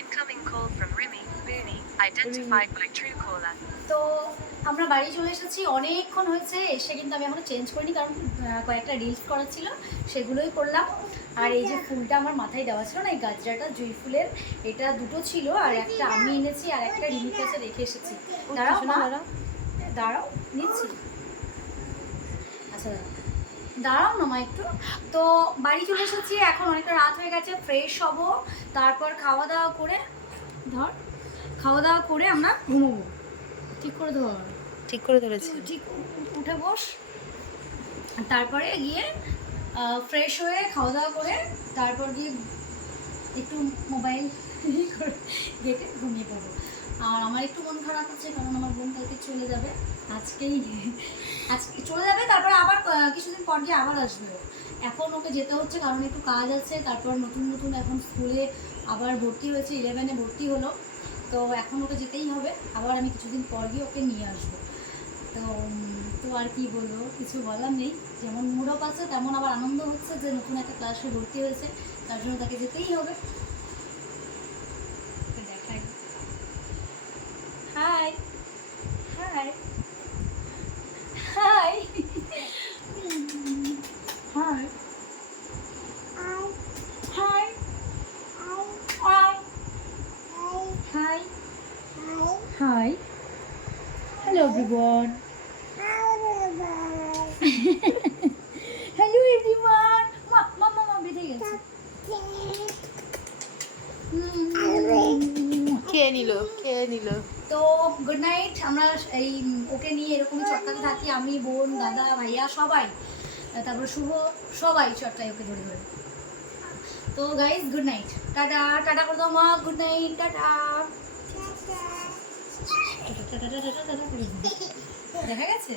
Incoming call from Rimi Mooney, identified by Truecaller. তো আমরা বাড়ি চলে এসেছি, অনেকক্ষণ হয়েছে এসে, কিন্তু আমি এখনো চেঞ্জ করিনি কারণ কয়েকটা রিলস করা ছিল, সেগুলোই করলাম। আর এই যে ফুলটা আমার মাথায় দেওয়া ছিল না, এই গাজরাটা জুঁই ফুলের, এটা দুটো ছিল, আর একটা আমি এনেছি আর একটা রিমির কাছে রেখে এসেছি। দাঁড়াও মা, দাঁড়াও নিচ্ছি। আচ্ছা দাঁড়াও না মা একটু। তো বাড়ি চলে এসেছি, এখন অনেকটা রাত হয়ে গেছে, ফ্রেশ হব, তারপর খাওয়া দাওয়া করে আমরা ঘুমোবো। ঠিক করে ধর, ঠিক করে ধরেছি। ঠিক উঠে বস, তারপরে গিয়ে ফ্রেশ হয়ে খাওয়া দাওয়া করে তারপর গিয়ে একটু মোবাইল দেখে ঘুমিয়ে পড়বো। আর আমার একটু মন খারাপ হচ্ছে কারণ আমার বোন কালকে চলে যাবে, আজকে চলে যাবে, তারপরে আবার কিছুদিন পর গিয়ে আবার আসবে। এখন ওকে যেতে হচ্ছে কারণ একটু কাজ আছে, তারপর নতুন এখন স্কুলে আবার ভর্তি হয়েছে, 11-এ ভর্তি হলো, তো এখন ওকে যেতেই হবে। আবার আমি কিছুদিন পর গিয়ে ওকে নিয়ে আসবো। তো আর কি বলবো, কিছু বলার নেই। যেমন মুড অফ আছে তেমন আবার আনন্দ হচ্ছে যে নতুন একটা ক্লাসে ভর্তি হয়েছে, তার জন্য তাকে যেতেই হবে। দেখাই, high high high high high high high, hello everyone, hello everyone. মা বেঁধে গেছে, খেয়ে নিল। তো গুড নাইট। আমরা এই ওকে নিয়ে এরকমই চটকাতে থাকি, আমি, বোন, দাদা, ভাইয়া সবাই, তারপর শুভ, সবাই চটকাই ওকে ধরে ধরে। তো guys good night, tata tata করে দাও মা, গুড নাইট, টাটা। দেখা গেছে।